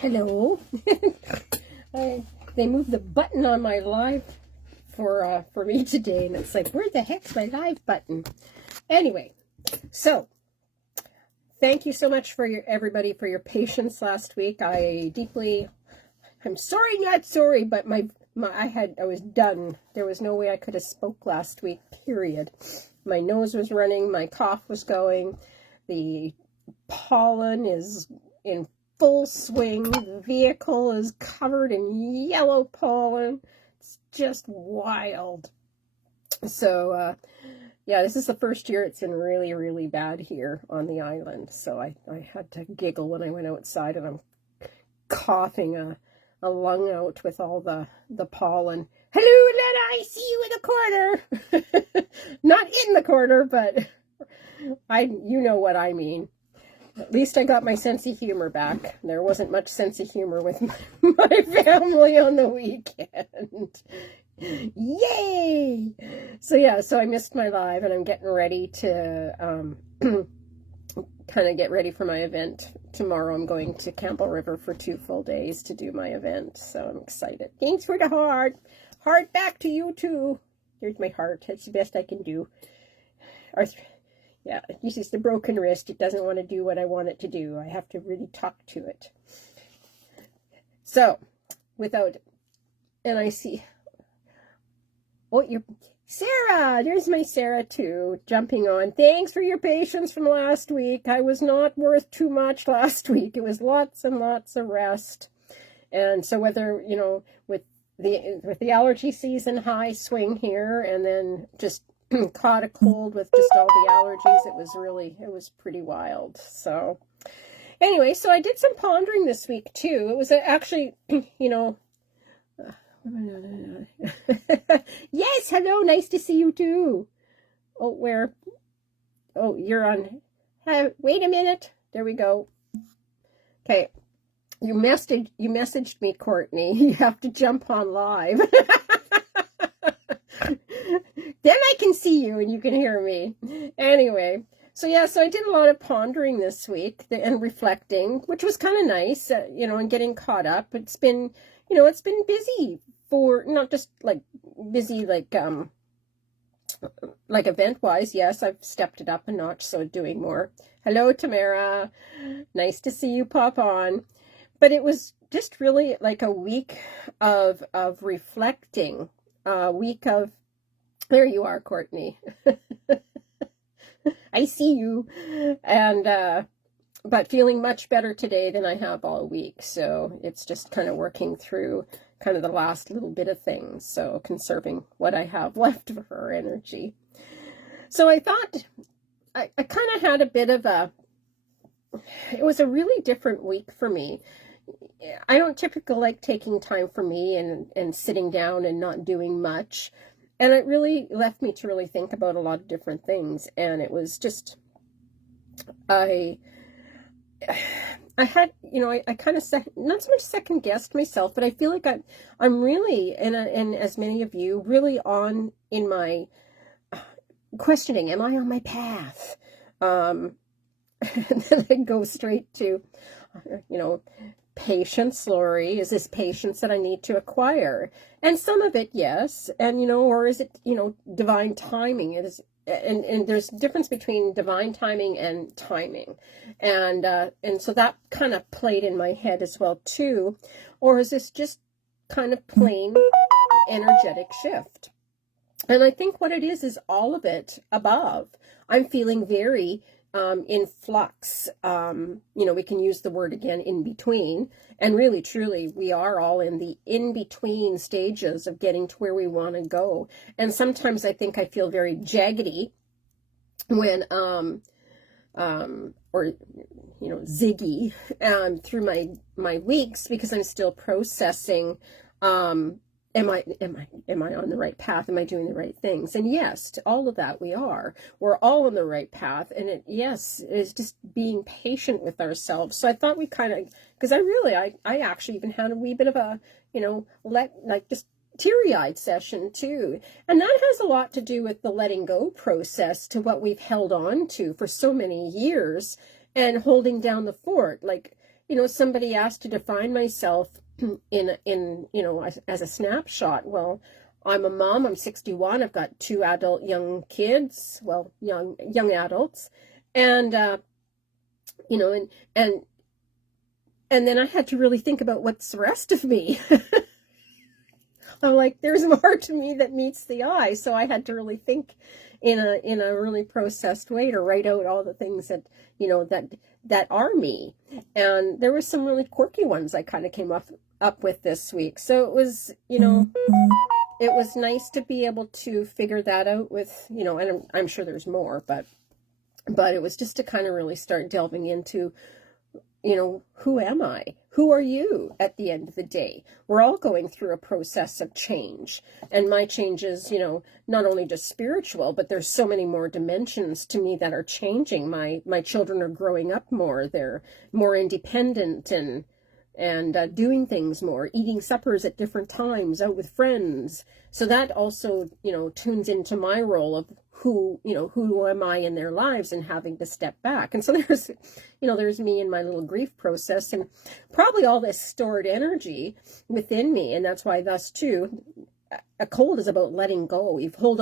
Hello. They moved the button on my live for me today, and it's like, where the heck's my live button? Anyway, so thank you so much for everybody for your patience last week. I'm sorry, not sorry, but I was done. There was no way I could have spoke last week, period. My nose was running, my cough was going, the pollen is in full swing. The vehicle is covered in yellow pollen. It's just wild. So, yeah, this is the first year it's been really, really bad here on the island. So I had to giggle when I went outside, and I'm coughing a lung out with all the pollen. Hello, Lena, I see you in the corner. Not in the corner, but you know what I mean. At least I got my sense of humor back. There wasn't much sense of humor with my family on the weekend. Yay! So yeah, so I missed my live, and I'm getting ready to kind of get ready for my event. Tomorrow I'm going to Campbell River for 2 full days to do my event, so I'm excited. Thanks for the heart. Heart back to you too. Here's my heart. That's the best I can do. Yeah, this is the broken wrist. It doesn't want to do what I want it to do. I have to really talk to it. So, and I see, Sarah, there's my Sarah too, jumping on. Thanks for your patience from last week. I was not worth too much last week. It was lots and lots of rest. And so whether, with the allergy season high swing here, and then just caught a cold with just all the allergies, it was pretty wild. So anyway, so I did some pondering this week too. It was actually, yes, hello, nice to see you too. You're on, wait a minute, there we go. Okay, you messaged me, Courtney. You have to jump on live. Then I can see you and you can hear me. Anyway, so I did a lot of pondering this week and reflecting, which was kind of nice, and getting caught up. It's been, it's been busy for, not just like busy, like event-wise. Yes, I've stepped it up a notch, so doing more. Hello, Tamara. Nice to see you pop on. But it was just really like a week of reflecting, a week of, there you are, Courtney. I see you. And, but feeling much better today than I have all week. So it's just kind of working through kind of the last little bit of things. So conserving what I have left of her energy. So I thought I kind of had a bit of it was a really different week for me. I don't typically like taking time for me and sitting down and not doing much. And it really left me to really think about a lot of different things. And it was just, I had, I kind of not so much second guessed myself, but I feel like I'm really, and as many of you, really in my questioning, am I on my path? And then I go straight to, patience, Lori. Is this patience that I need to acquire? And some of it, yes. And, or is it, divine timing? It is, and there's a difference between divine timing and timing. And so that kind of played in my head as well, too. Or is this just kind of plain energetic shift? And I think what it is all of it above. I'm feeling very in flux. We can use the word again, in between, and really truly we are all in the in between stages of getting to where we want to go. And sometimes I think I feel very jaggedy when ziggy through my weeks, because I'm still processing am I on the right path? Am I doing the right things? And yes, to all of that, we're all on the right path. And it's just being patient with ourselves. So I thought we kind of, because I actually even had a wee bit of a, just teary-eyed session too. And that has a lot to do with the letting go process, to what we've held on to for so many years and holding down the fort. Like, somebody asked to define myself as a snapshot. Well, I'm a mom, I'm 61, I've got 2 adult young kids, well, young adults, and, and then I had to really think about what's the rest of me. I'm like, there's more to me that meets the eye. So I had to really think in a really processed way to write out all the things that, that are me. And there were some really quirky ones I kind of came up with this week. So it was, it was nice to be able to figure that out with, and I'm sure there's more, but it was just to kind of really start delving into, who am I? Who are you at the end of the day? We're all going through a process of change. And my change is, not only just spiritual, but there's so many more dimensions to me that are changing. My children are growing up more. They're more independent and doing things more, eating suppers at different times, out with friends. So that also, tunes into my role of who am I in their lives and having to step back. And so there's me in my little grief process and probably all this stored energy within me. And that's why thus too, a cold is about letting go. You've held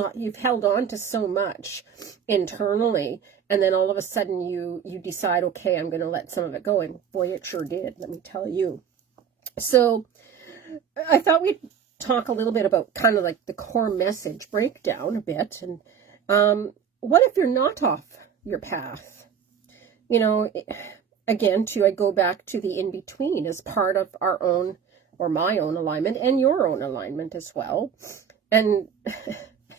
on to so much internally. And then all of a sudden you decide, okay, I'm going to let some of it go. And boy, it sure did, let me tell you. So I thought we'd talk a little bit about kind of like the core message breakdown a bit. And what if you're not off your path? Again, I go back to the in-between as part of our own or my own alignment and your own alignment as well. And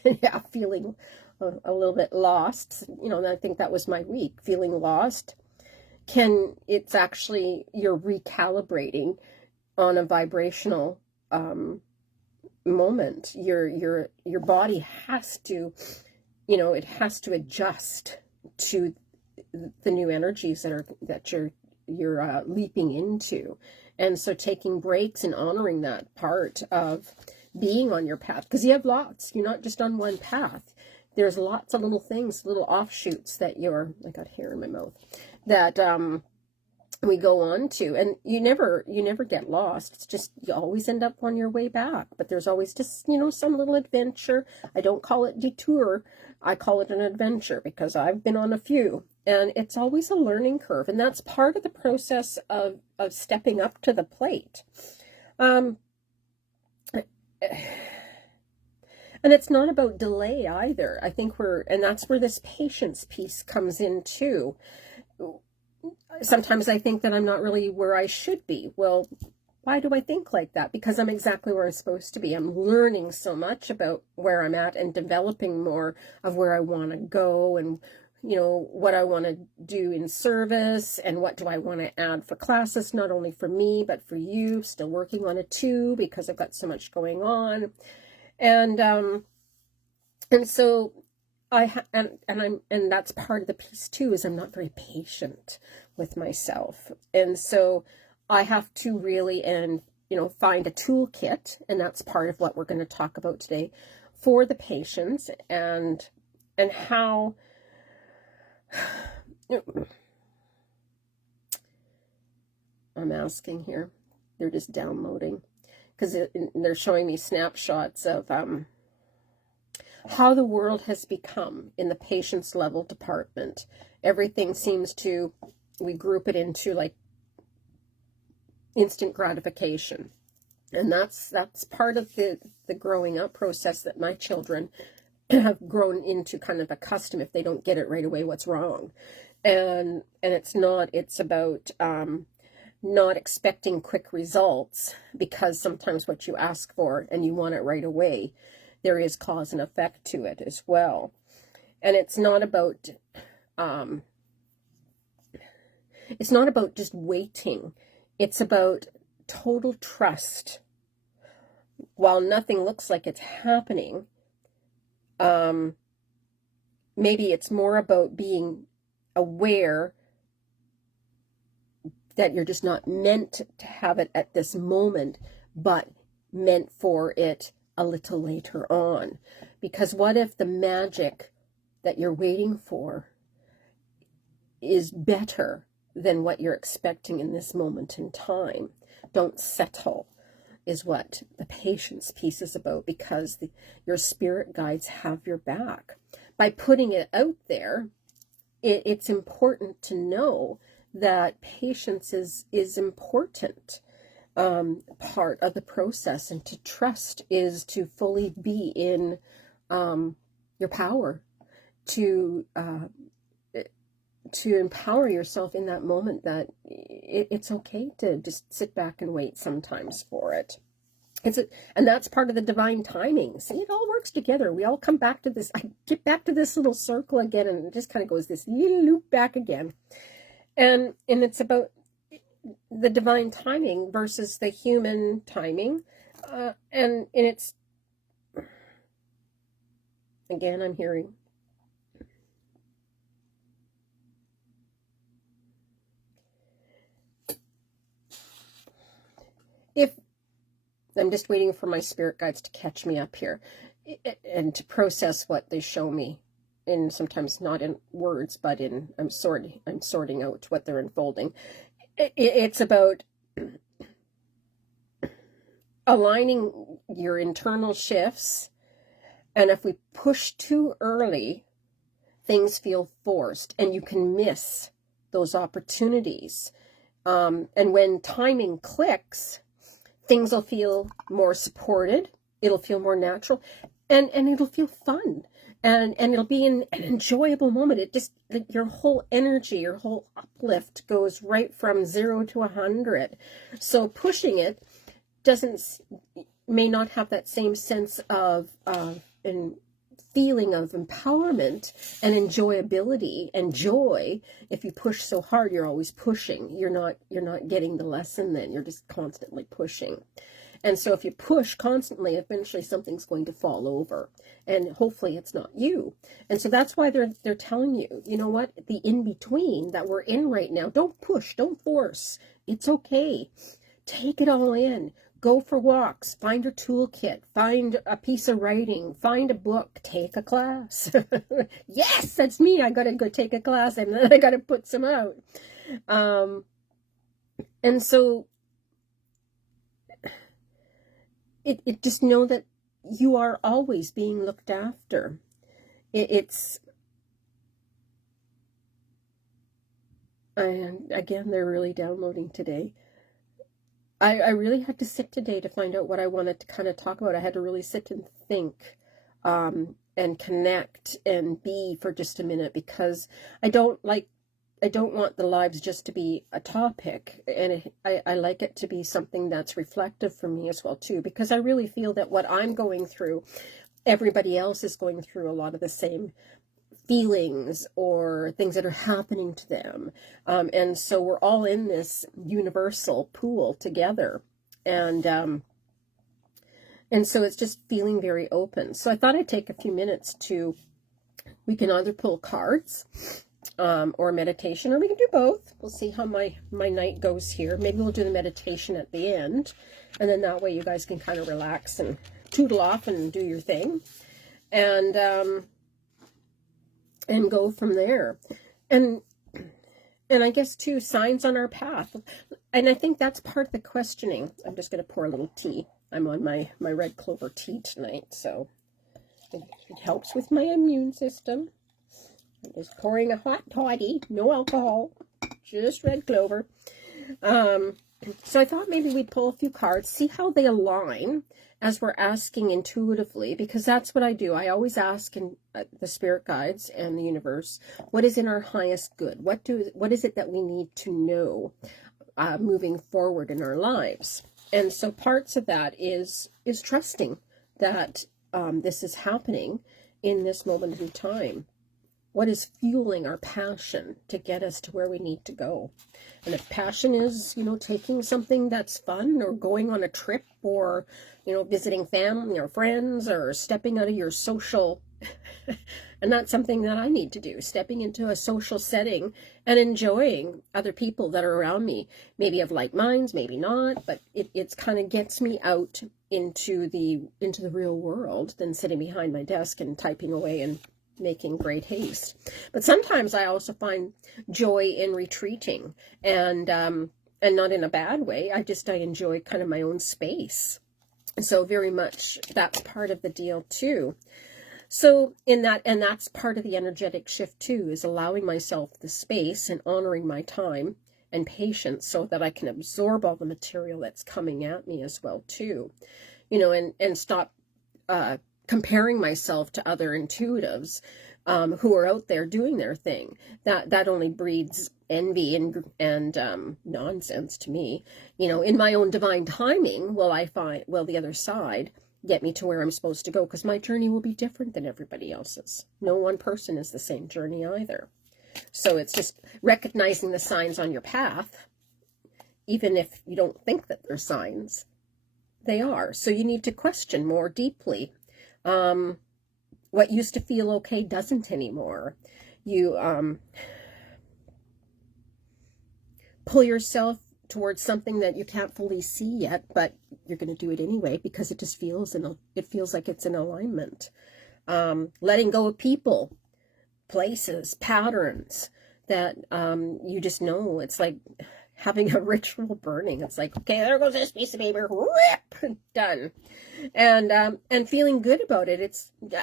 yeah, feeling a little bit lost, I think that was my week, feeling lost. It's actually, you're recalibrating on a vibrational moment. Your body has to, it has to adjust to the new energies that you're leaping into. And so taking breaks and honoring that part of being on your path, because you have lots, you're not just on one path. There's lots of little things, little offshoots that I got hair in my mouth, that we go on to, and you never get lost. It's just, you always end up on your way back, but there's always just, some little adventure. I don't call it detour. I call it an adventure because I've been on a few, and it's always a learning curve. And that's part of the process of stepping up to the plate. And it's not about delay either. I think and that's where this patience piece comes in too. Sometimes I think that I'm not really where I should be. Well, why do I think like that? Because I'm exactly where I'm supposed to be. I'm learning so much about where I'm at and developing more of where I want to go and, what I want to do in service and what do I want to add for classes, not only for me, but for you. Still working on it too, because I've got so much going on. And so and that's part of the piece too, is I'm not very patient with myself. And so I have to really, find a toolkit, and that's part of what we're going to talk about today for the patience and how I'm asking here. They're just downloading because they're showing me snapshots of how the world has become in the patience level department. Everything seems to, we group it into like instant gratification. And that's part of the growing up process that my children have grown into, kind of a custom. If they don't get it right away, what's wrong? And it's about not expecting quick results, because sometimes what you ask for and you want it right away, there is cause and effect to it as well. And it's not about just waiting. It's about total trust. While nothing looks like it's happening, maybe it's more about being aware that you're just not meant to have it at this moment, but meant for it a little later on. Because what if the magic that you're waiting for is better than what you're expecting in this moment in time. Don't settle is what the patience piece is about, because your spirit guides have your back. By putting it out there, it's important to know that patience is important part of the process, and to trust is to fully be in your power, to empower yourself in that moment, that it's okay to just sit back and wait sometimes for it. And that's part of the divine timing. See, it all works together. We all come back to this. I get back to this little circle again, and it just kind of goes this little loop back again. And it's about the divine timing versus the human timing. And it's, again, I'm hearing, if I'm just waiting for my spirit guides to catch me up here and to process what they show me, in sometimes not in words, but in I'm sorting out what they're unfolding. It's about aligning your internal shifts, and if we push too early, things feel forced, and you can miss those opportunities. And when timing clicks, things will feel more supported, it'll feel more natural, and it'll feel fun, and it'll be an enjoyable moment. It just, your whole energy, your whole uplift goes right from 0 to 100. So pushing it may not have that same sense of and feeling of empowerment and enjoyability and joy. If you push so hard, you're always pushing. You're not getting the lesson then. You're just constantly pushing. And so if you push constantly, eventually something's going to fall over. And hopefully it's not you. And so that's why they're telling you, you know what, the in-between that we're in right now, don't push, don't force. It's okay. Take it all in. Go for walks, find your toolkit, find a piece of writing, find a book, take a class. Yes, that's me. I got to go take a class, and then I got to put some out. And so it just know that you are always being looked after. And again, they're really downloading today. I really had to sit today to find out what I wanted to kind of talk about. I had to really sit and think and connect and be for just a minute, because I don't want the lives just to be a topic, and I like it to be something that's reflective for me as well too, because I really feel that what I'm going through, everybody else is going through a lot of the same feelings or things that are happening to them. And so we're all in this universal pool together. And so it's just feeling very open. So I thought I'd take a few minutes we can either pull cards or meditation, or we can do both. We'll see how my night goes here. Maybe we'll do the meditation at the end, and then that way you guys can kind of relax and tootle off and do your thing. And go from there. And I guess too, signs on our path. And I think that's part of the questioning. I'm just going to pour a little tea. I'm on my red clover tea tonight, so it helps with my immune system. I'm just pouring a hot toddy, no alcohol, just red clover. So I thought maybe we'd pull a few cards, see how they align as we're asking intuitively, because that's what I do. I always ask in the spirit guides and the universe, what is in our highest good? What is it that we need to know moving forward in our lives? And so parts of that is trusting that this is happening in this moment in time. What is fueling our passion to get us to where we need to go? And if passion is, taking something that's fun, or going on a trip, or, visiting family or friends, or stepping out of your social, and that's something that I need to do, stepping into a social setting and enjoying other people that are around me, maybe of like minds, maybe not, but it's kind of gets me out into the real world than sitting behind my desk and typing away and making great haste. But sometimes I also find joy in retreating, and not in a bad way. I enjoy kind of my own space. So very much that's part of the deal too. So in that, and that's part of the energetic shift too, is allowing myself the space and honoring my time and patience so that I can absorb all the material that's coming at me as well too, and stop comparing myself to other intuitives who are out there doing their thing. That only breeds envy and nonsense to me. In my own divine timing, will the other side get me to where I'm supposed to go, because my journey will be different than everybody else's. No one person is the same journey either. So it's just recognizing the signs on your path, even if you don't think that they're signs, they are. So you need to question more deeply. What used to feel okay doesn't anymore. You pull yourself towards something that you can't fully see yet, but you're going to do it anyway because it just feels like it's in alignment. Letting go of people, places, patterns that you just know. It's like having a ritual burning. It's like, okay, there goes this piece of paper, rip, done. And feeling good about it.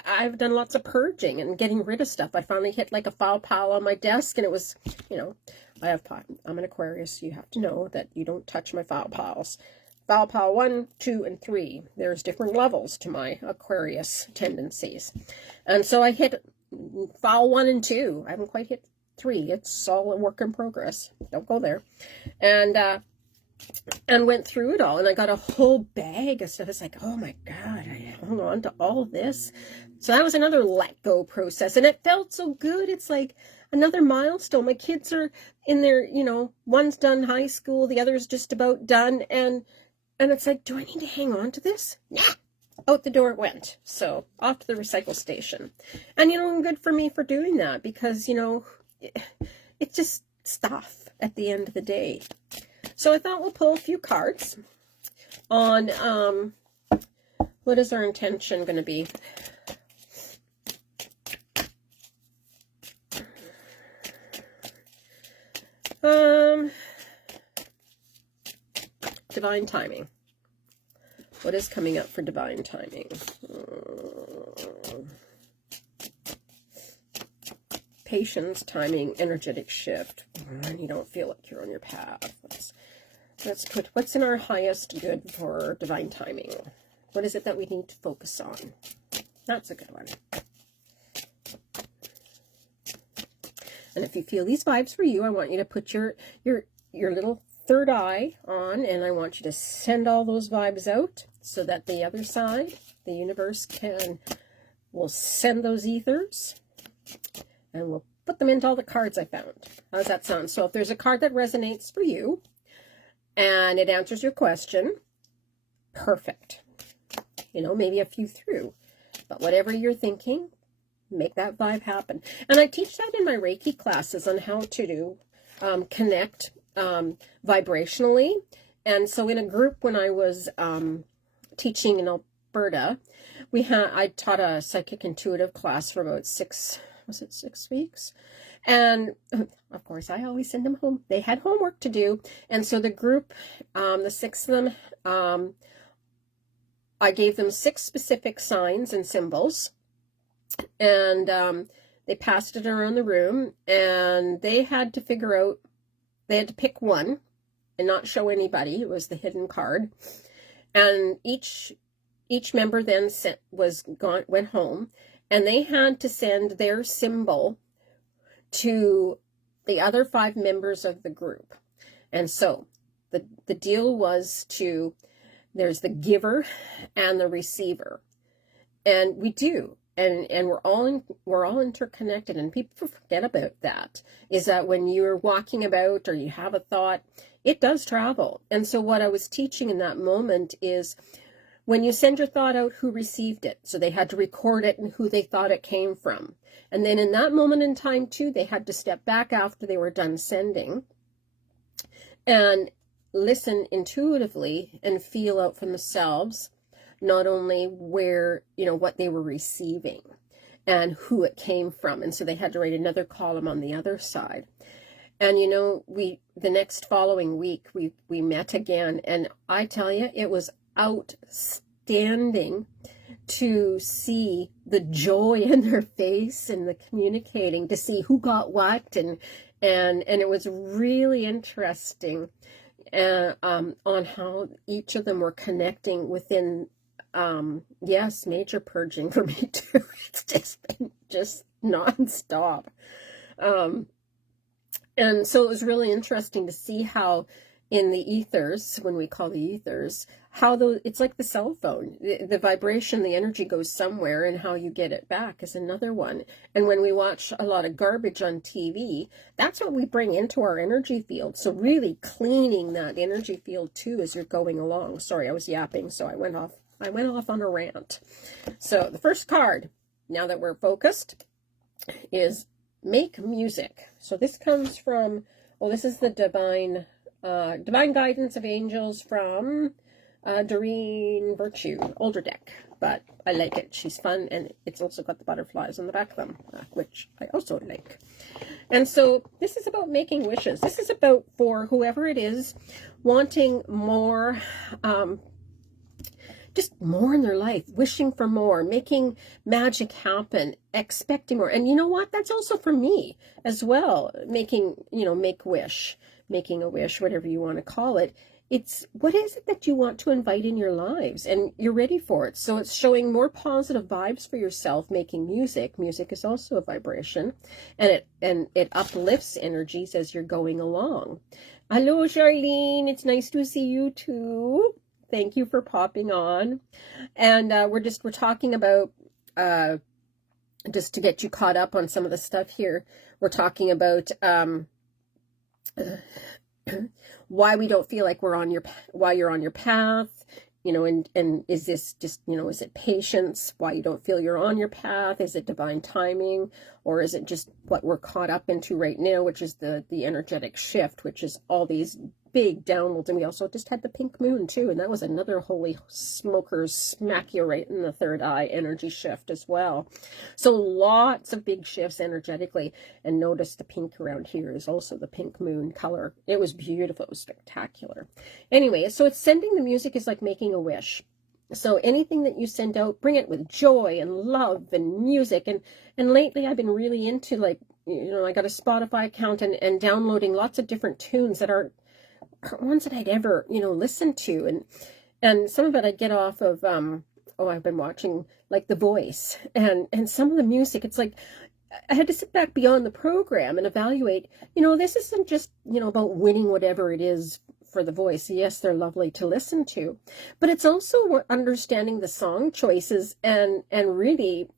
I've done lots of purging and getting rid of stuff. I finally hit like a file pile on my desk, and it was, I'm an Aquarius. You have to know that you don't touch my file piles. File pile 1, 2, and 3. There's different levels to my Aquarius tendencies. And so I hit file 1 and 2. I haven't quite hit 3. It's all a work in progress. Don't go there. And went through it all, and I got a whole bag of stuff. It's like, oh my God, I hung on to all this. So that was another let go process, and it felt so good. It's like another milestone. My kids are in their, one's done high school, the other's just about done, and it's like, do I need to hang on to this? Nah. Out the door it went. So off to the recycle station. And good for me for doing that, because it's just stuff at the end of the day. So I thought we'll pull a few cards on what is our intention going to be. Divine timing. What is coming up for divine timing? Patience, timing, energetic shift. And you don't feel like you're on your path. Let's put what's in our highest good for divine timing. What is it that we need to focus on? That's a good one. And if you feel these vibes for you, I want you to put your little third eye on, and I want you to send all those vibes out so that the other side, the universe, will send those ethers, and we'll put them into all the cards I found. How's that sound? So if there's a card that resonates for you and it answers your question, perfect. Maybe a few through, but whatever you're thinking, make that vibe happen. And I teach that in my Reiki classes on how to connect vibrationally. And so in a group when I was teaching in Alberta, I taught a psychic intuitive class for about 6 weeks? And of course, I always send them home. They had homework to do. And so the group, the 6 of them, I gave them 6 specific signs and symbols. And they passed it around the room, and they had to pick one and not show anybody. It was the hidden card. And each member then went home, and they had to send their symbol to the other 5 members of the group. And so the deal was there's the giver and the receiver. And we do. And we're all interconnected, and people forget about that, is that when you're walking about or you have a thought, it does travel. And so what I was teaching in that moment is, when you send your thought out, who received it? So they had to record it and who they thought it came from. And then in that moment in time too, they had to step back after they were done sending and listen intuitively and feel out for themselves, not only what they were receiving. and who it came from. And so they had to write another column on the other side. And you know, the next following week we met again, and I tell you, it was outstanding to see the joy in their face and the communicating, to see who got what, and it was really interesting on how each of them were connecting within, yes, major purging for me too. It's just been just nonstop. And so it was really interesting to see how in the ethers, when we call the ethers, how it's like the cell phone, the vibration, the energy goes somewhere, and how you get it back is another one. And when we watch a lot of garbage on TV, that's what we bring into our energy field. So really cleaning that energy field too as you're going along. Sorry, I was yapping, so I went off on a rant. So the first card, now that we're focused, is Make Music. So this comes from, well, this is the Divine Guidance of Angels from Doreen Virtue, older deck, but I like it. She's fun, and it's also got the butterflies on the back of them, which I also like. And so this is about making wishes. This is about, for whoever it is, wanting more, just more in their life, wishing for more, making magic happen, expecting more. And you know what? That's also for me as well. Making, making a wish, whatever you want to call it. It's, what is it that you want to invite in your lives, and you're ready for it. So it's showing more positive vibes for yourself. Making music. Music is also a vibration, and it uplifts energies as you're going along. Hello, Charlene. It's nice to see you too. Thank you for popping on. And we're talking about, just to get you caught up on some of the stuff here, we're talking about why we don't feel like why you're on your path, and is this just, is it patience, why you don't feel you're on your path? Is it divine timing, or is it just what we're caught up into right now, which is the energetic shift, which is all these big downloads? And we also just had the pink moon too, and that was another holy smokers, smack you right in the third eye energy shift as well. So lots of big shifts energetically. And notice the pink around here is also the pink moon color. It was beautiful. It was spectacular. Anyway, so it's sending the music is like making a wish. So anything that you send out, bring it with joy and love and music. And lately I've been really into, like, I got a Spotify account and downloading lots of different tunes that aren't ones that I'd ever, listened to. And some of it I get off of, I've been watching, like, The Voice. And some of the music, it's like, I had to sit back beyond the program and evaluate, this isn't just, about winning whatever it is for The Voice. Yes, they're lovely to listen to, but it's also understanding the song choices and really,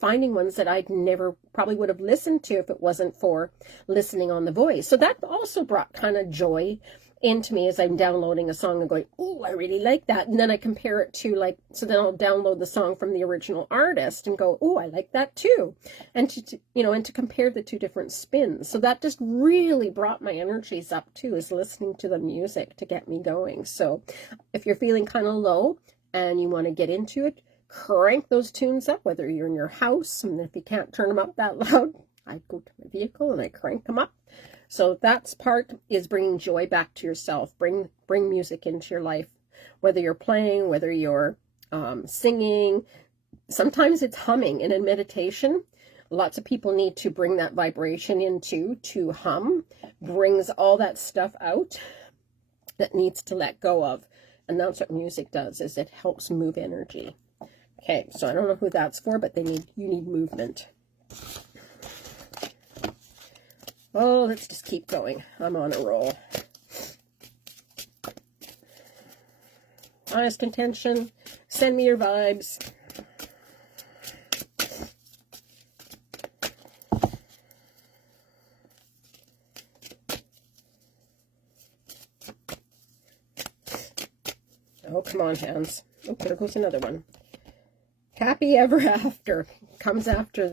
finding ones that I'd never probably would have listened to if it wasn't for listening on The Voice. So that also brought kind of joy into me as I'm downloading a song and going, oh, I really like that. And then I compare it to, like, so then I'll download the song from the original artist and go, oh, I like that too. And to compare the two different spins. So that just really brought my energies up too, is listening to the music to get me going. So if you're feeling kind of low and you want to get into it, crank those tunes up, whether you're in your house, and if you can't turn them up that loud, I go to my vehicle and I crank them up. So that's part is bringing joy back to yourself. Bring music into your life, whether you're playing, whether you're singing. Sometimes it's humming. And in meditation, lots of people need to bring that vibration into, to hum, brings all that stuff out that needs to let go of. And that's what music does, is it helps move energy. Okay, so I don't know who that's for, but you need movement. Oh, let's just keep going. I'm on a roll. Honest intention. Send me your vibes. Oh, come on, hands. Oh, there goes another one. Happy ever after. Comes after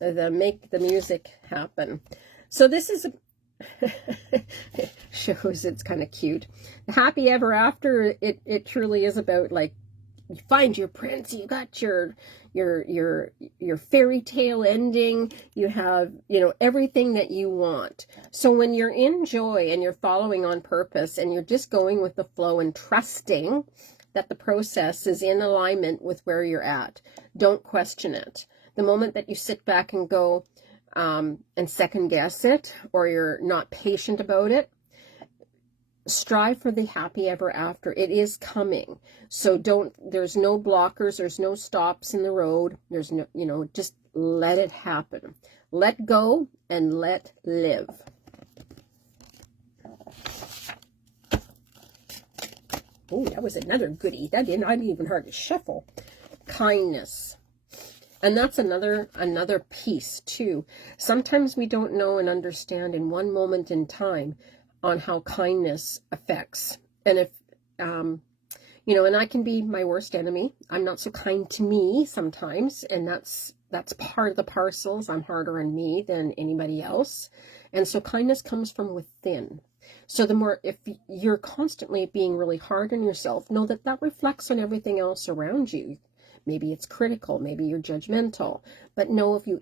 the make the music happen. So this is shows it's kind of cute. Happy ever after, it truly is about, like, find your prince, you got your fairy tale ending, you have, everything that you want. So when you're in joy and you're following on purpose and you're just going with the flow and trusting that the process is in alignment with where you're at, don't question it. The moment that you sit back and go and second guess it, or you're not patient about it, strive for the happy ever after. It is coming. So there's no blockers, there's no stops in the road. There's no, just let it happen. Let go and let live. Oh, that was another goodie. I didn't even hardly shuffle. Kindness. And that's another piece too. Sometimes we don't know and understand in one moment in time on how kindness affects. And if, and I can be my worst enemy. I'm not so kind to me sometimes. And that's part of the parcels. I'm harder on me than anybody else. And so kindness comes from within. So if you're constantly being really hard on yourself, know that reflects on everything else around you. Maybe it's critical, maybe you're judgmental, but know if you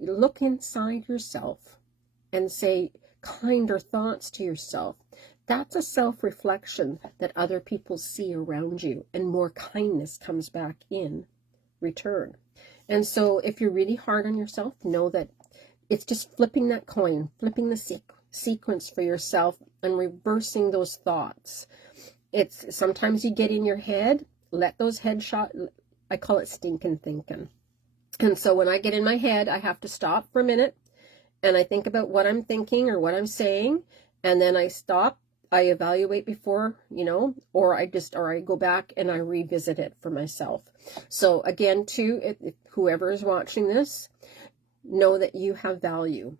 look inside yourself and say kinder thoughts to yourself, that's a self-reflection that other people see around you, and more kindness comes back in return. And so if you're really hard on yourself, know that it's just flipping that coin, flipping the sequence for yourself and reversing those thoughts. It's sometimes you get in your head, let those I call it stinking thinking. And so when I get in my head, I have to stop for a minute and I think about what I'm thinking or what I'm saying. And then I stop, I evaluate before, or I go back and I revisit it for myself. So again, too, if whoever is watching this, know that you have value.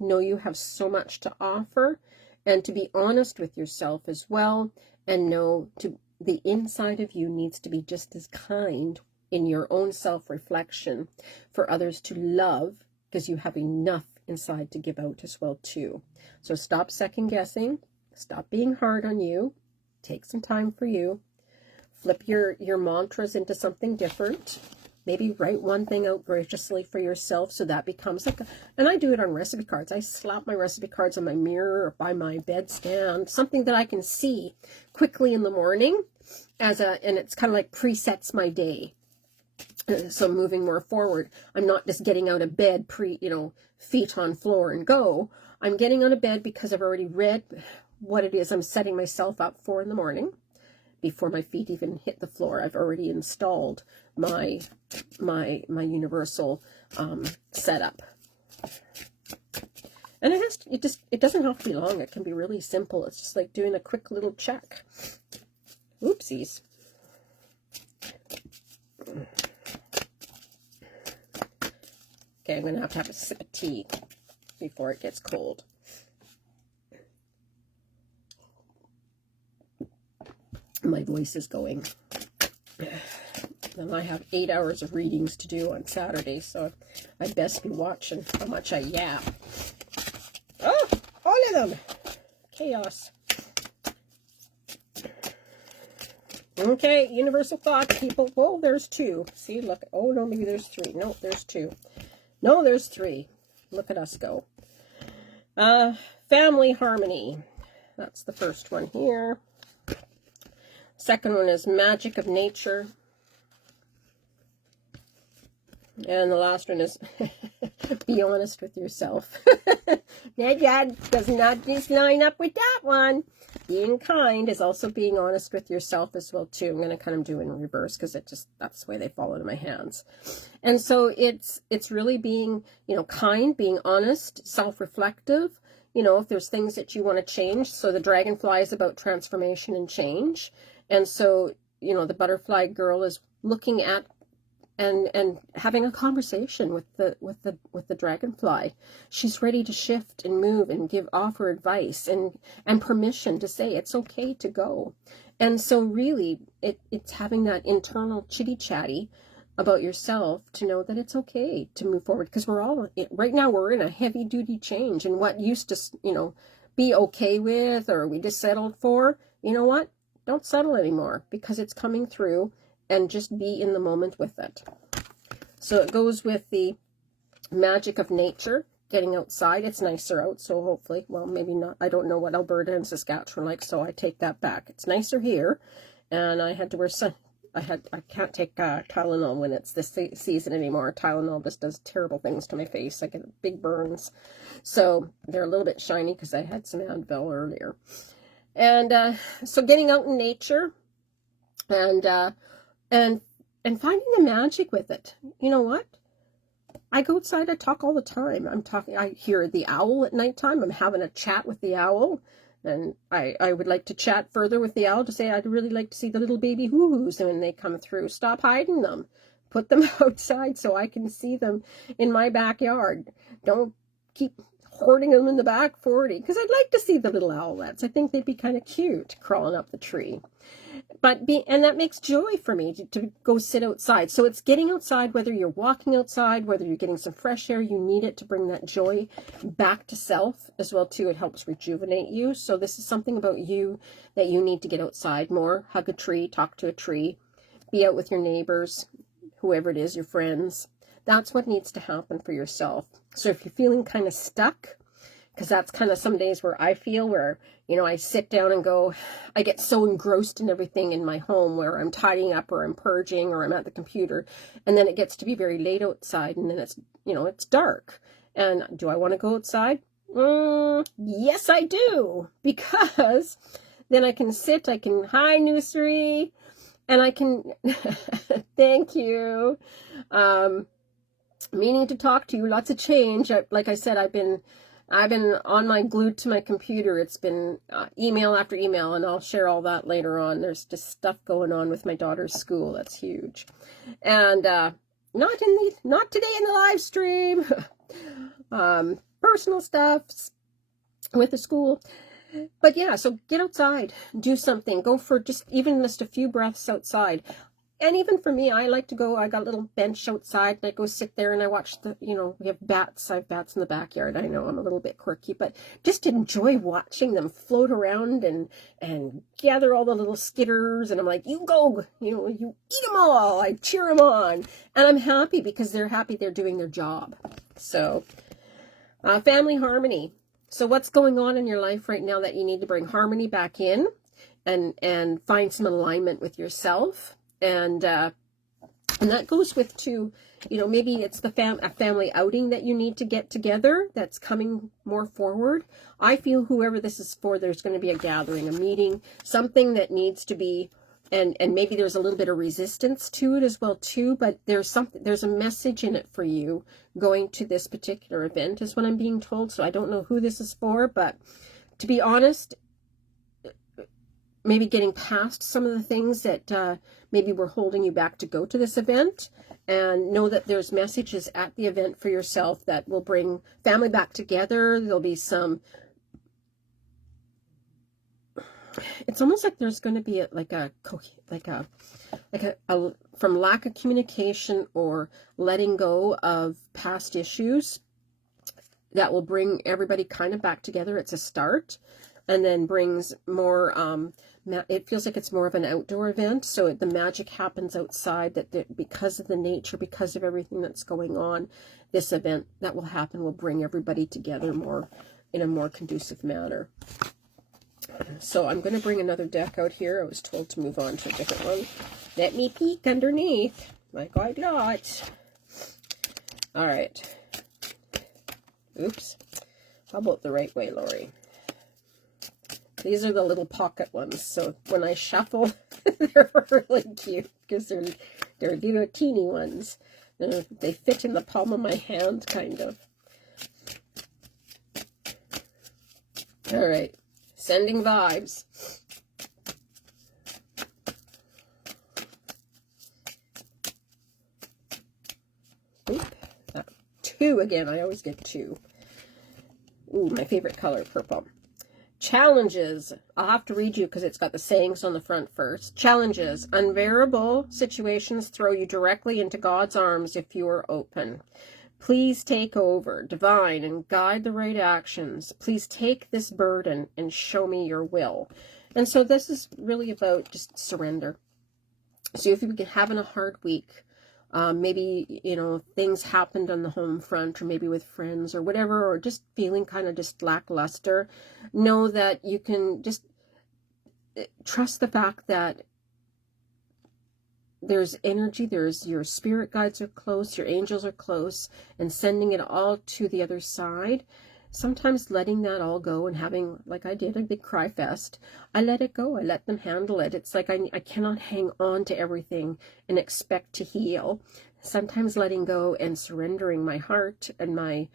Know you have so much to offer, and to be honest with yourself as well, and know the inside of you needs to be just as kind in your own self-reflection for others to love, because you have enough inside to give out as well too. So stop second guessing, stop being hard on you, take some time for you, flip your mantras into something different. Maybe write one thing out graciously for yourself so that becomes and I do it on recipe cards. I slap my recipe cards on my mirror or by my bedstand, something that I can see quickly in the morning and it's kind of like presets my day. So moving more forward, I'm not just getting out of bed feet on floor and go. I'm getting out of bed because I've already read what it is I'm setting myself up for in the morning. Before my feet even hit the floor, I've already installed my universal setup. And it doesn't have to be long. It can be really simple. It's just like doing a quick little check. Oopsies. Okay, I'm going to have a sip of tea before it gets cold. My voice is going. And I have 8 hours of readings to do on Saturday, so I'd best be watching how much I yap. Oh, all of them. Chaos. Okay, universal thoughts, people. Whoa, there's 2. See, look. Oh, no, maybe there's 3. No, there's 2. No, there's 3. Look at us go. Family harmony. That's the first one here. Second one is magic of nature. And the last one is be honest with yourself. Dad does not just line up with that one. Being kind is also being honest with yourself as well too. I'm going to kind of do it in reverse because that's the way they fall into my hands. And so it's really being, kind, being honest, self-reflective. If there's things that you want to change. So the dragonfly is about transformation and change. And so, the butterfly girl is looking at and having a conversation with the dragonfly. She's ready to shift and move and offer advice and permission to say it's okay to go. And so really it's having that internal chitty chatty about yourself to know that it's okay to move forward, because right now we're in a heavy duty change, and what used to be okay with or we just settled for, you know what, don't settle anymore, because it's coming through and just be in the moment with it. So it goes with the magic of nature, getting outside. It's nicer out, so hopefully, well, maybe not. I don't know what Alberta and Saskatchewan are like, so I take that back. It's nicer here, and I had to wear sun. I can't take Tylenol when it's this season anymore. Tylenol just does terrible things to my face. I get big burns. So they're a little bit shiny because I had some Advil earlier. And so getting out in nature and finding the magic with it. You know what? I go outside, I talk all the time. I hear the owl at nighttime. I'm having a chat with the owl. And I would like to chat further with the owl to say I'd really like to see the little baby hoo-hoos when they come through. Stop hiding them. Put them outside so I can see them in my backyard. Don't keep hoarding them in the back 40. Because I'd like to see the little owlets. I think they'd be kind of cute crawling up the tree. And that makes joy for me to go sit outside. So it's getting outside, whether you're walking outside, whether you're getting some fresh air, you need it to bring that joy back to self as well too. It helps rejuvenate you. So this is something about you that you need to get outside more. Hug a tree, talk to a tree, be out with your neighbors, whoever it is, your friends. That's what needs to happen for yourself. So if you're feeling kind of stuck, because that's kind of some days where I feel where, you know, I sit down and go, I get so engrossed in everything in my home where I'm tidying up or I'm purging or I'm at the computer. And then it gets to be very late outside and then it's, you know, it's dark. And do I want to go outside? Yes, I do. Because then I can sit, I can, hi, Nursery, and I can, thank you. Meaning to talk to you, lots of change. Like I said, I've been on my glued to my computer. It's been email after email, and I'll share all that later on. There's just stuff going on with my daughter's school that's huge, and not today in the live stream. Personal stuff with the school, but yeah. So get outside, do something. Go for just a few breaths outside. And even for me, I like to go, I got a little bench outside, and I go sit there and I watch we have bats. I have bats in the backyard. I know I'm a little bit quirky, but just enjoy watching them float around and gather all the little skitters. And I'm like, you go, you eat them all. I cheer them on. And I'm happy because they're happy they're doing their job. So, family harmony. So what's going on in your life right now that you need to bring harmony back in and find some alignment with yourself? And that goes with maybe it's a family outing that you need to get together that's coming more forward. I feel whoever this is for, there's going to be a gathering, a meeting, something that needs to be, and maybe there's a little bit of resistance to it as well too, but there's a message in it for you going to this particular event is what I'm being told. So I don't know who this is for, but to be honest, maybe getting past some of the things that maybe were holding you back to go to this event, and know that there's messages at the event for yourself that will bring family back together. There'll be it's almost like there's going to be from lack of communication or letting go of past issues that will bring everybody kind of back together. It's a start, and then brings more, it feels like it's more of an outdoor event. So the magic happens outside, because of the nature, because of everything that's going on, this event that will happen will bring everybody together in a more conducive manner. So I'm going to bring another deck out here. I was told to move on to a different one. Let me peek underneath. My God, lot. All right. Oops. How about the right way, Lori? These are the little pocket ones, so when I shuffle, they're really cute because they're little teeny ones. They fit in the palm of my hand, kind of. All right, sending vibes. Oop, two again. I always get two. Ooh, my favorite color, purple. Challenges. I'll have to read you because it's got the sayings on the front first. Challenges. Unbearable situations throw you directly into God's arms if you are open. Please take over, divine, and guide the right actions. Please take this burden and show me your will. And so this is really about just surrender. So if you've been having a hard week, maybe, you know, things happened on the home front, or maybe with friends or whatever, or just feeling kind of just lackluster, know that you can just trust the fact that there's energy, there's your spirit guides are close, your angels are close, and sending it all to the other side. Sometimes letting that all go and having, like I did, a big cry fest, I let it go. I let them handle it. It's like I cannot hang on to everything and expect to heal. Sometimes letting go and surrendering my heart and my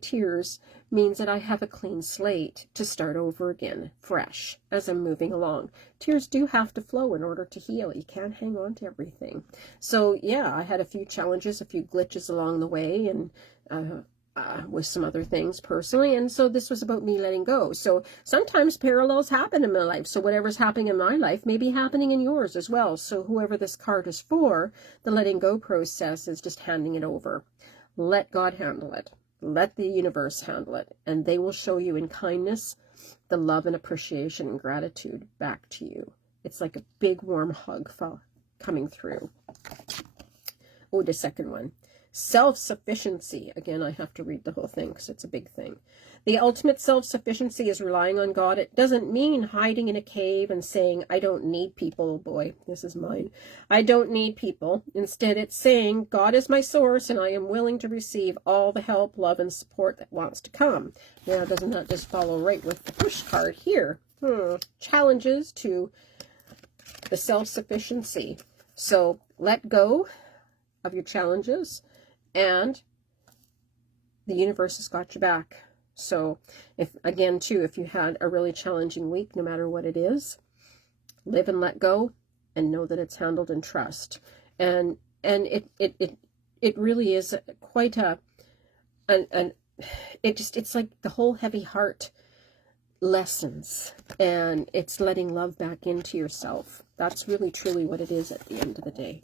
tears means that I have a clean slate to start over again, fresh, as I'm moving along. Tears do have to flow in order to heal. You can't hang on to everything. So yeah, I had a few challenges, a few glitches along the way, and with some other things personally, and so this was about me letting go. So sometimes parallels happen in my life, so whatever's happening in my life may be happening in yours as well. So whoever this card is for, the letting go process is just handing it over. Let God handle it. Let the universe handle it, and they will show you in kindness the love and appreciation and gratitude back to you. It's like a big warm hug coming through. Oh, the second one. Self-sufficiency. Again, I have to read the whole thing because it's a big thing. The ultimate self-sufficiency is relying on God. It doesn't mean hiding in a cave and saying, I don't need people. Oh boy, this is mine. I don't need people. Instead, it's saying, God is my source and I am willing to receive all the help, love, and support that wants to come. Now, doesn't that just follow right with the push card here? Challenges to the self-sufficiency. So let go of your challenges, and the universe has got your back. So if you had a really challenging week, no matter what it is, live and let go and know that it's handled and trust. And it really is quite it's like the whole heavy heart lessens, and it's letting love back into yourself. That's really truly what it is at the end of the day.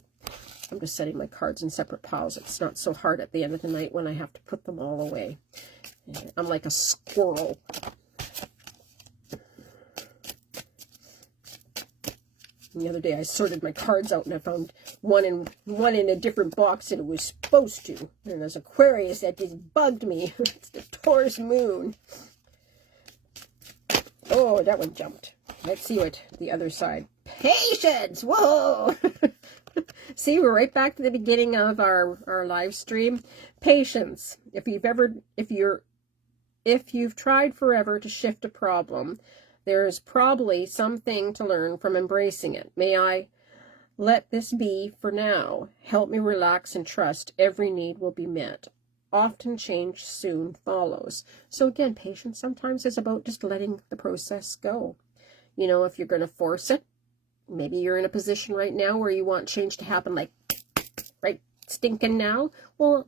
I'm just setting my cards in separate piles. It's not so hard at the end of the night when I have to put them all away. I'm like a squirrel. The other day I sorted my cards out and I found one in a different box than it was supposed to. And as Aquarius, that just bugged me. It's the Taurus moon. Oh, that one jumped. Let's see what the other side. Patience! Whoa! See, we're right back to the beginning of our live stream. Patience. If you've tried forever to shift a problem, there's probably something to learn from embracing it. May I let this be for now. Help me relax and trust every need will be met. Often change soon follows. So again, patience sometimes is about just letting the process go. You know, if you're going to force it, maybe you're in a position right now where you want change to happen like right stinking now. Well,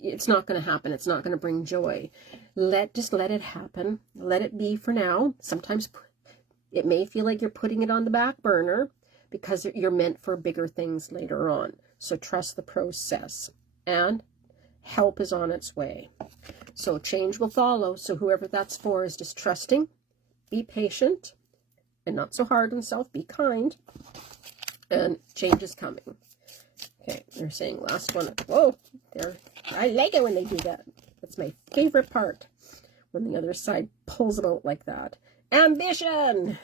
it's not going to happen. It's not going to bring joy. Just let it happen. Let it be for now. Sometimes it may feel like you're putting it on the back burner because you're meant for bigger things later on. So trust the process, and help is on its way. So change will follow. So whoever that's for is just trusting, be patient, and not so hard on self. Be kind, and change is coming. Okay, they're saying last one. Whoa, I like it when they do that. That's my favorite part, when the other side pulls it out like that. Ambition!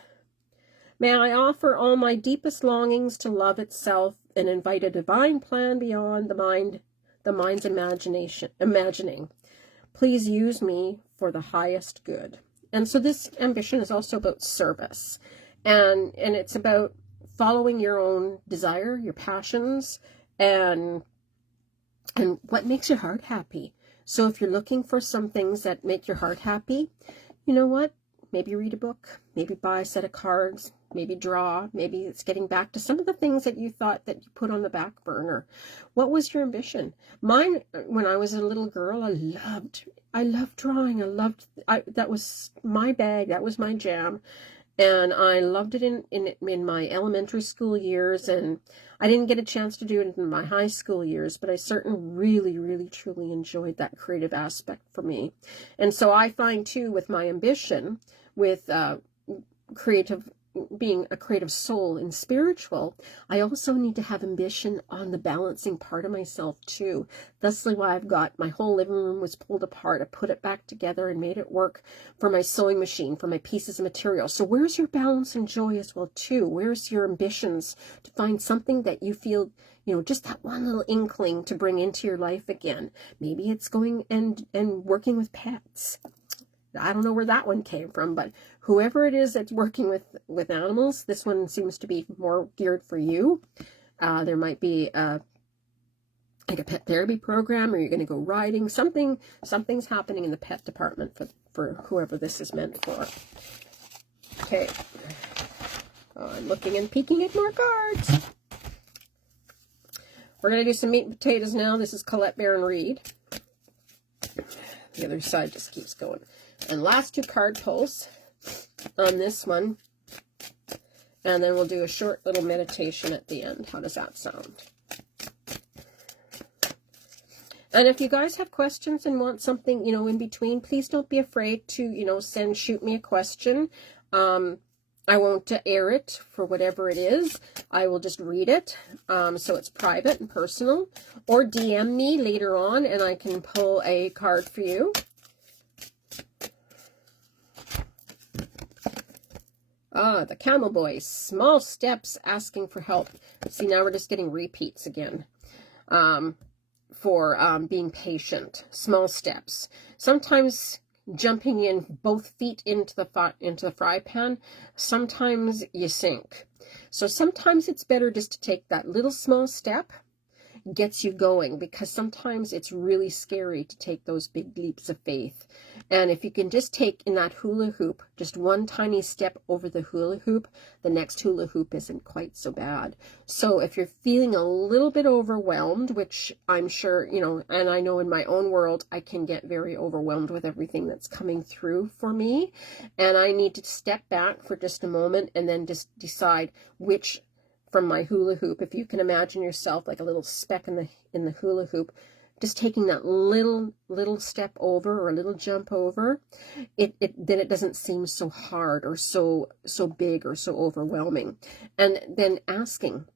May I offer all my deepest longings to love itself and invite a divine plan beyond the mind's imagining. Please use me for the highest good. And so this ambition is also about service. And it's about following your own desire, your passions, and what makes your heart happy. So if you're looking for some things that make your heart happy, you know what? Maybe read a book, maybe buy a set of cards, maybe draw, maybe it's getting back to some of the things that you thought that you put on the back burner. What was your ambition? Mine, when I was a little girl, I loved drawing. That was my bag. That was my jam. And I loved it in my elementary school years, and I didn't get a chance to do it in my high school years, but I certainly really, really, truly enjoyed that creative aspect for me. And so I find too, with my ambition, with creative being a creative soul and spiritual, I also need to have ambition on the balancing part of myself too. Thusly why I've got my whole living room was pulled apart. I put it back together and made it work for my sewing machine, for my pieces of material. So where's your balance and joy as well too? Where's your ambitions to find something that you feel, you know, just that one little inkling to bring into your life again? Maybe it's going and working with pets. I don't know where that one came from, but whoever it is that's working with animals, this one seems to be more geared for you. There might be like a pet therapy program, or you're going to go riding. Something's happening in the pet department for whoever this is meant for. Okay. I'm looking and peeking at more cards. We're going to do some meat and potatoes now. This is Colette Baron Reid. The other side just keeps going. And last two card pulls on this one. And then we'll do a short little meditation at the end. How does that sound? And if you guys have questions and want something, you know, in between, please don't be afraid to, you know, shoot me a question. I won't air it for whatever it is. I will just read it. So it's private and personal. Or DM me later on and I can pull a card for you. The Camel Boy. Small steps asking for help. See, now we're just getting repeats again. For being patient. Small steps. Sometimes jumping in both feet into the fry pan, sometimes you sink. So sometimes it's better just to take that little small step, gets you going, because sometimes it's really scary to take those big leaps of faith. And if you can just take in that hula hoop, just one tiny step over the hula hoop, the next hula hoop isn't quite so bad. So if you're feeling a little bit overwhelmed, which I'm sure, you know, and I know in my own world, I can get very overwhelmed with everything that's coming through for me. And I need to step back for just a moment and then just decide which from my hula hoop, if you can imagine yourself like a little speck in the hula hoop, just taking that little step over or a little jump over, then it doesn't seem so hard or so big or so overwhelming. And then asking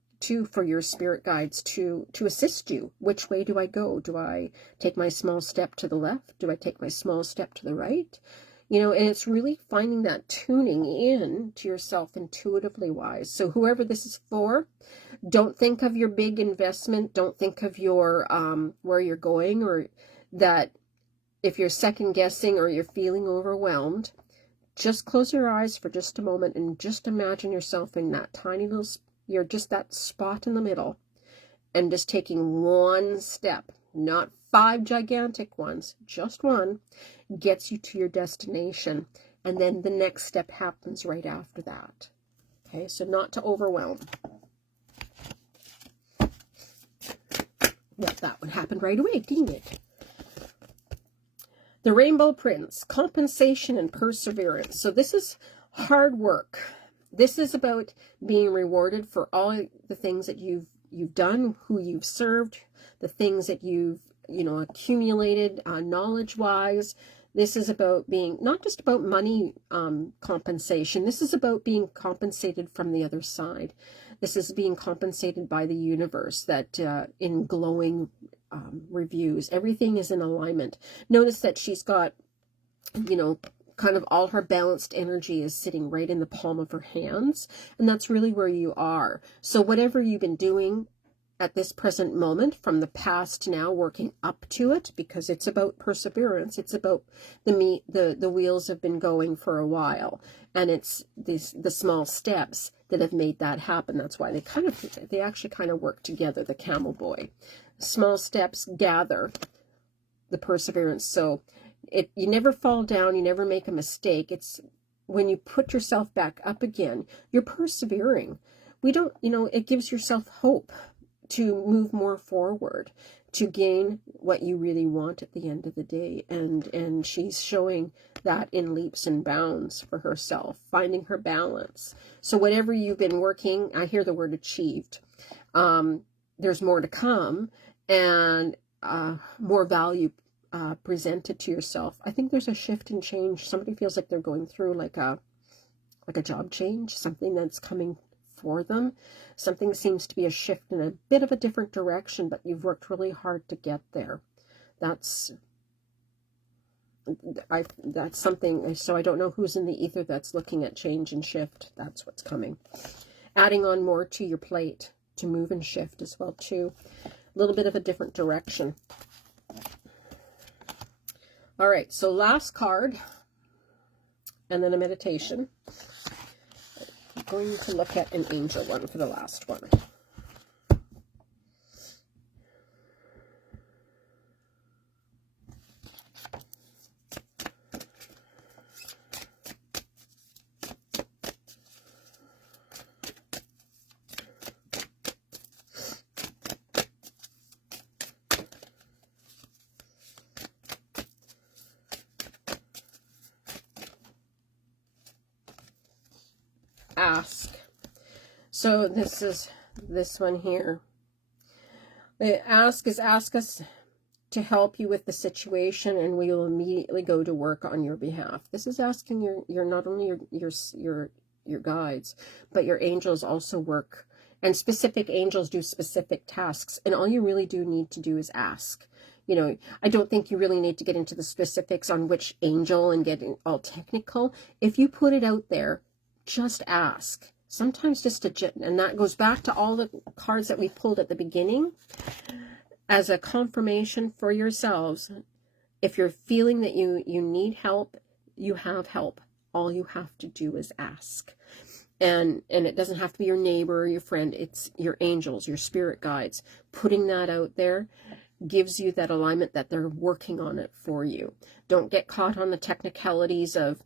for your spirit guides to assist you. Which way do I go? Do I take my small step to the left? Do I take my small step to the right? You know, and it's really finding that tuning in to yourself intuitively wise. So whoever this is for, don't think of your big investment. Don't think of your where you're going, or that if you're second guessing or you're feeling overwhelmed, just close your eyes for just a moment and just imagine yourself in that tiny little, you're just that spot in the middle, and just taking one step, not 5 gigantic ones, just one, gets you to your destination, and then the next step happens right after that. Okay, so not to overwhelm. Well, that one happened right away, didn't it? The Rainbow Prince, compensation and perseverance. So this is hard work. This is about being rewarded for all the things that you've done, who you've served, the things that you've, you know, accumulated knowledge-wise. This is about being, not just about money compensation. This is about being compensated from the other side. This is being compensated by the universe, that in glowing reviews, everything is in alignment. Notice that she's got, you know, kind of all her balanced energy is sitting right in the palm of her hands. And that's really where you are. So whatever you've been doing at this present moment, from the past to now, working up to it, because it's about perseverance. It's about the wheels have been going for a while, and it's the small steps that have made that happen. That's why they actually kind of work together. The Camel Boy, small steps gather the perseverance. So you never fall down, you never make a mistake. It's when you put yourself back up again, you're persevering. It gives yourself hope to move more forward, to gain what you really want at the end of the day. And she's showing that in leaps and bounds for herself, finding her balance. So whatever you've been working, I hear the word achieved. There's more to come, and more value presented to yourself. I think there's a shift and change. Somebody feels like they're going through like a like a job change, something that's coming for them. Something seems to be a shift in a bit of a different direction, but you've worked really hard to get there. That's something. So I don't know who's in the ether that's looking at change and shift. That's what's coming. Adding on more to your plate to move and shift as well too. A little bit of a different direction. All right, so last card, and then a meditation. I'm going to look at an angel one for the last one. Ask. So this is this one here. Ask us to help you with the situation, and we will immediately go to work on your behalf. This is asking your not only your guides, but your angels also work, and specific angels do specific tasks, and all you really do need to do is ask. You know, I don't think you really need to get into the specifics on which angel and get all technical. If you put it out there, just ask. Sometimes just and that goes back to all the cards that we pulled at the beginning as a confirmation for yourselves. If you're feeling that you need help, you have help. All you have to do is ask. And it doesn't have to be your neighbor or your friend. It's your angels, your spirit guides. Putting that out there gives you that alignment that they're working on it for you. Don't get caught on the technicalities of,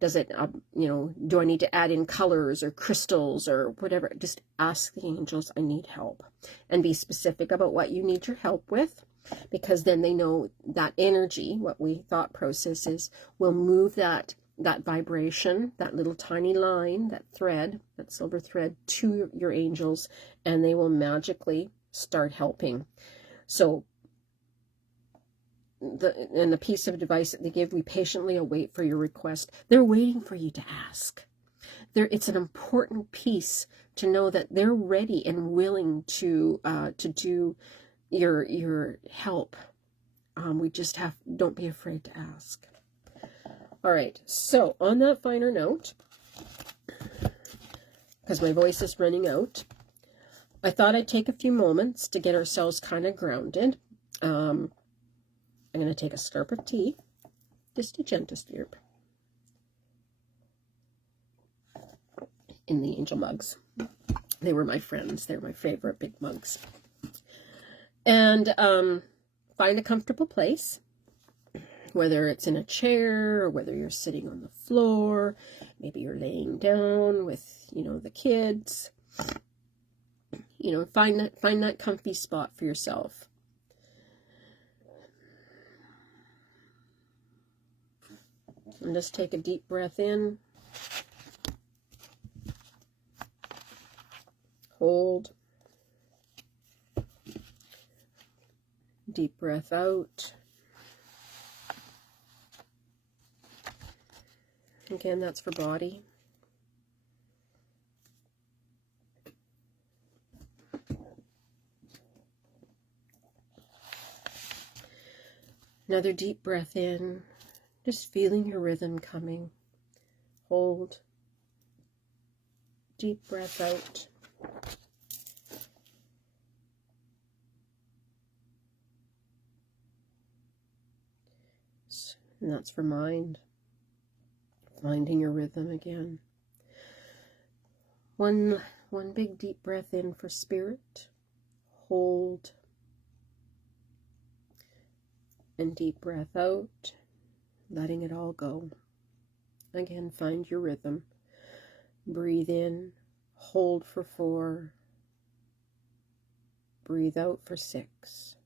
does it, you know, do I need to add in colors or crystals or whatever? Just ask the angels, I need help. And be specific about what you need your help with, because then they know that energy, what we thought process is, will move that vibration, that little tiny line, that thread, that silver thread, to your angels, and they will magically start helping. So the piece of advice that they give, we patiently await for your request. They're waiting for you to ask. It's an important piece to know that they're ready and willing to do your help. We just don't be afraid to ask. All right, so on that finer note, because my voice is running out, I thought I'd take a few moments to get ourselves kind of grounded. I'm going to take a slurp of tea, just a gentle slurp, in the angel mugs. They were my friends. They're my favorite big mugs. And find a comfortable place, whether it's in a chair or whether you're sitting on the floor. Maybe you're laying down with, you know, the kids. You know, find that comfy spot for yourself. And just take a deep breath in. Hold. Deep breath out. Again, that's for body. Another deep breath in. Just feeling your rhythm coming. Hold. Deep breath out. And that's for mind. Finding your rhythm again. One big deep breath in for spirit. Hold. And deep breath out. Letting it all go. Again, find your rhythm. Breathe in. Hold for 4. Breathe out for 6.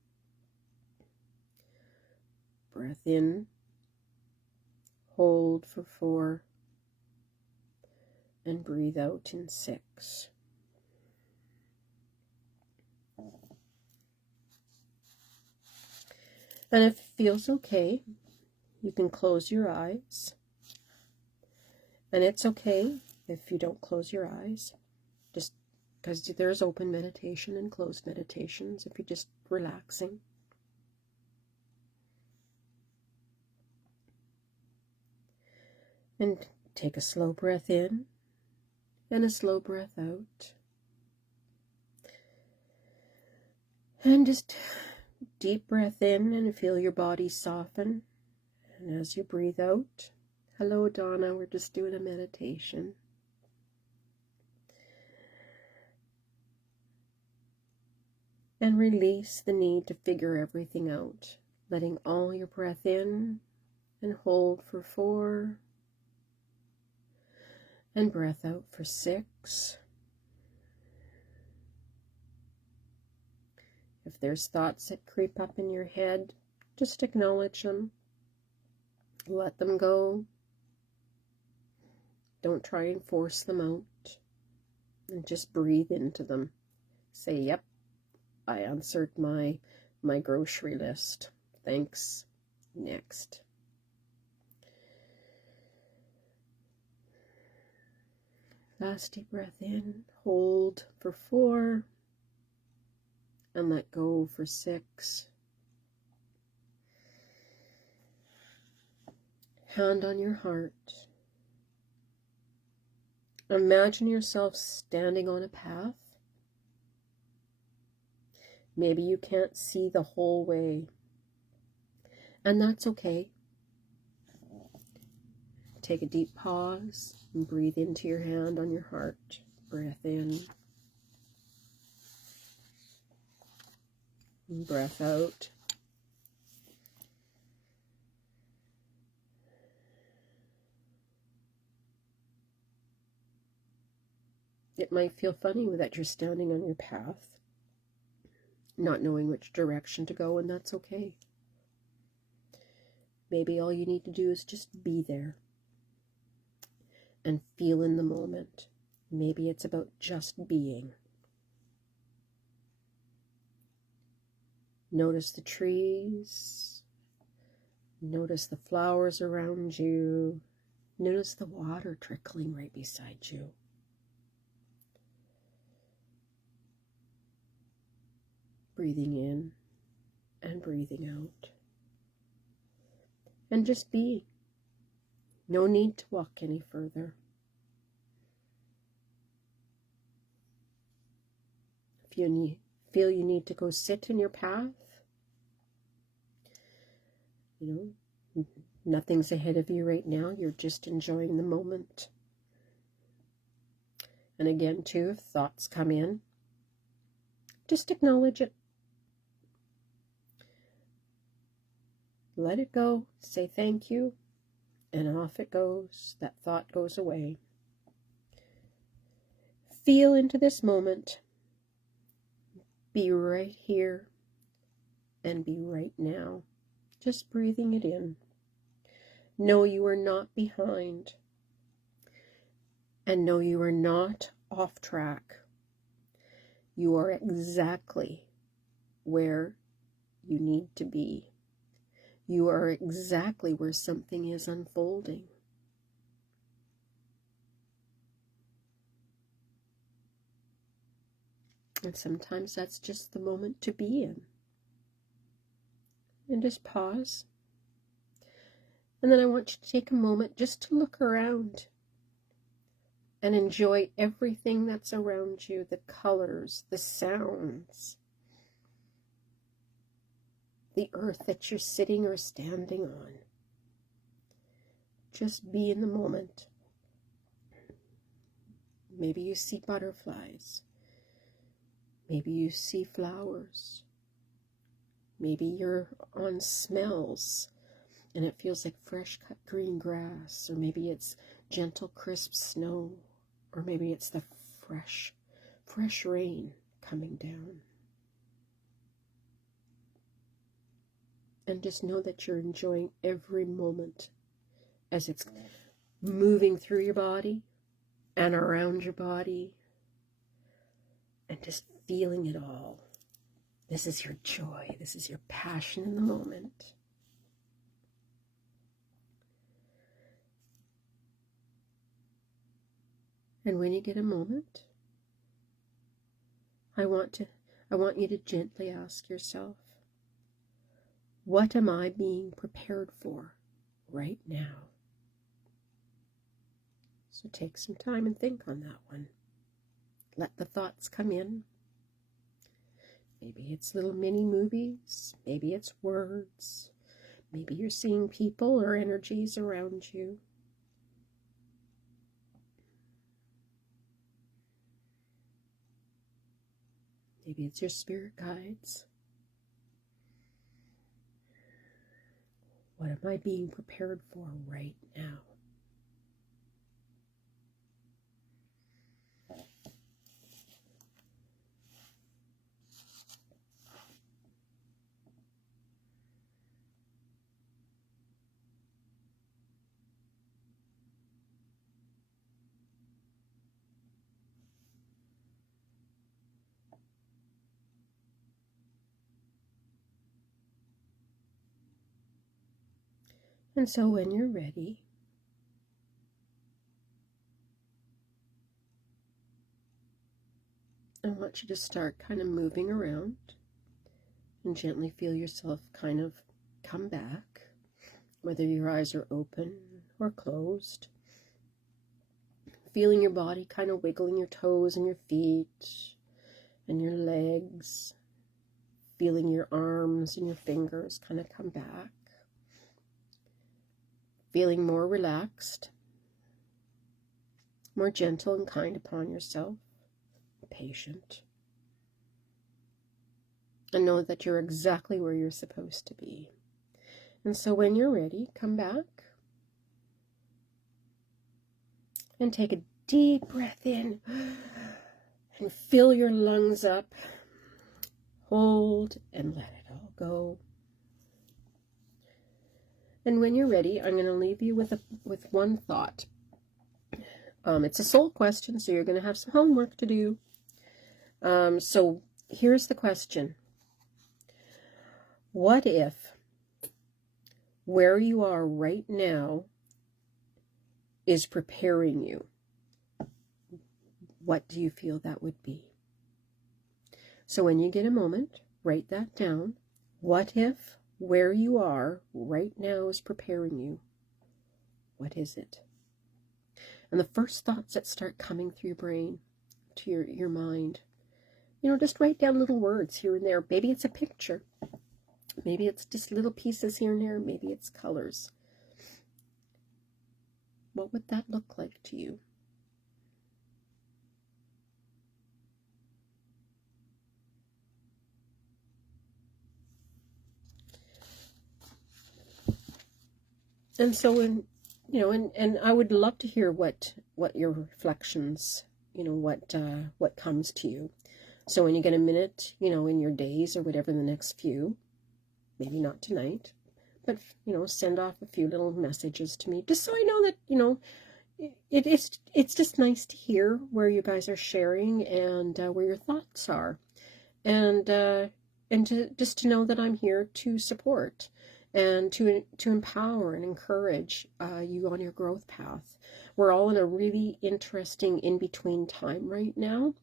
Breath in. Hold for 4. And breathe out in 6. And if it feels okay, you can close your eyes. And it's okay if you don't close your eyes, just because there's open meditation and closed meditations, if you're just relaxing. And take a slow breath in and a slow breath out. And just deep breath in and feel your body soften. And as you breathe out, hello Donna, we're just doing a meditation. And release the need to figure everything out, letting all your breath in and hold for 4, and breath out for 6. If there's thoughts that creep up in your head, just acknowledge them. Let them go. Don't try and force them out. And just breathe into them. Say, yep, I answered my grocery list. Thanks. Next. Last deep breath in. Hold for 4. And let go for 6. Hand on your heart. Imagine yourself standing on a path. Maybe you can't see the whole way, and that's okay. Take a deep pause and breathe into your hand on your heart. Breath in. And breath out. It might feel funny that you're standing on your path, not knowing which direction to go, and that's okay. Maybe all you need to do is just be there and feel in the moment. Maybe it's about just being. Notice the trees. Notice the flowers around you. Notice the water trickling right beside you. Breathing in and breathing out. And just be. No need to walk any further. If you feel you need to go sit in your path, nothing's ahead of you right now. You're just enjoying the moment. And again, too, if thoughts come in, just acknowledge it. Let it go. Say thank you. And off it goes. That thought goes away. Feel into this moment. Be right here and be right now. Just breathing it in. Know you are not behind. And know you are not off track. You are exactly where you need to be. You are exactly where something is unfolding. And sometimes that's just the moment to be in. And just pause. And then I want you to take a moment just to look around and enjoy everything that's around you, the colors, the sounds, the earth that you're sitting or standing on. Just be in the moment. Maybe you see butterflies. Maybe you see flowers. Maybe you're on smells and it feels like fresh cut green grass, or maybe it's gentle crisp snow, or maybe it's the fresh rain coming down. And just know that you're enjoying every moment as it's moving through your body and around your body, and just feeling it all. This is your joy. This is your passion in the moment. And when you get a moment, I want you to gently ask yourself, what am I being prepared for right now? So take some time and think on that one. Let the thoughts come in. Maybe it's little mini movies. Maybe it's words. Maybe you're seeing people or energies around you. Maybe it's your spirit guides. What am I being prepared for right now? And so when you're ready, I want you to start kind of moving around and gently feel yourself kind of come back, whether your eyes are open or closed. Feeling your body kind of wiggling your toes and your feet and your legs. Feeling your arms and your fingers kind of come back. Feeling more relaxed, more gentle and kind upon yourself, patient. And know that you're exactly where you're supposed to be. And so when you're ready, come back and take a deep breath in and fill your lungs up. Hold and let it all go. And when you're ready, I'm going to leave you with one thought. It's a soul question, so you're going to have some homework to do. So here's the question. What if where you are right now is preparing you? What do you feel that would be? So when you get a moment, write that down. What if where you are right now is preparing you? What is it? And the first thoughts that start coming through your brain, to your mind, just write down little words here and there. Maybe it's a picture. Maybe it's just little pieces here and there. Maybe it's colors. What would that look like to you? And so and I would love to hear what your reflections, what comes to you. So when you get a minute, in your days or whatever, the next few, maybe not tonight, but, send off a few little messages to me, just so I know that, it's just nice to hear where you guys are sharing and where your thoughts are. And to know that I'm here to support and to empower and encourage you on your growth path. We're all in a really interesting in-between time right now.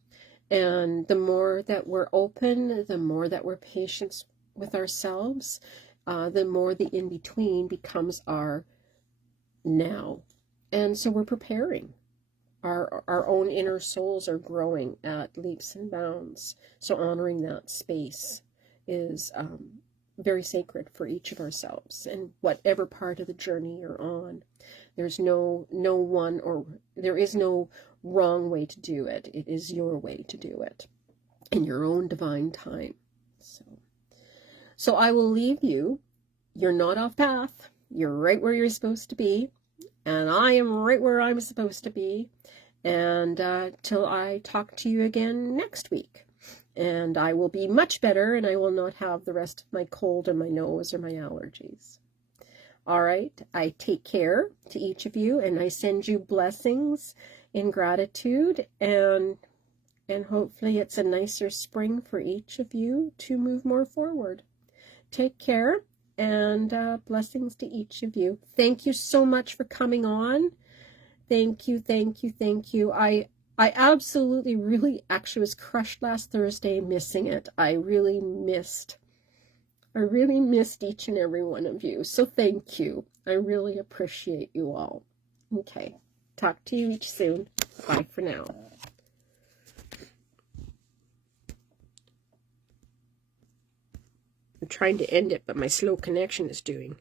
And the more that we're open, the more that we're patient with ourselves, the more the in-between becomes our now. And so we're preparing. Our own inner souls are growing at leaps and bounds. So honoring that space is very sacred for each of ourselves, and whatever part of the journey you're on. There's no one, or there is no wrong way to do it. It is your way to do it in your own divine time. So I will leave you. You're not off path. You're right where you're supposed to be, and I am right where I'm supposed to be. And till I talk to you again next week. And I will be much better, and I will not have the rest of my cold or my nose or my allergies. All right, I take care to each of you, and I send you blessings in gratitude, and hopefully it's a nicer spring for each of you to move more forward. Take care, and blessings to each of you. Thank you so much for coming on. Thank you, thank you, thank you. I absolutely, really, actually was crushed last Thursday missing it. I really missed each and every one of you. So thank you. I really appreciate you all. Okay. Talk to you each soon. Bye for now. I'm trying to end it, but my slow connection is doing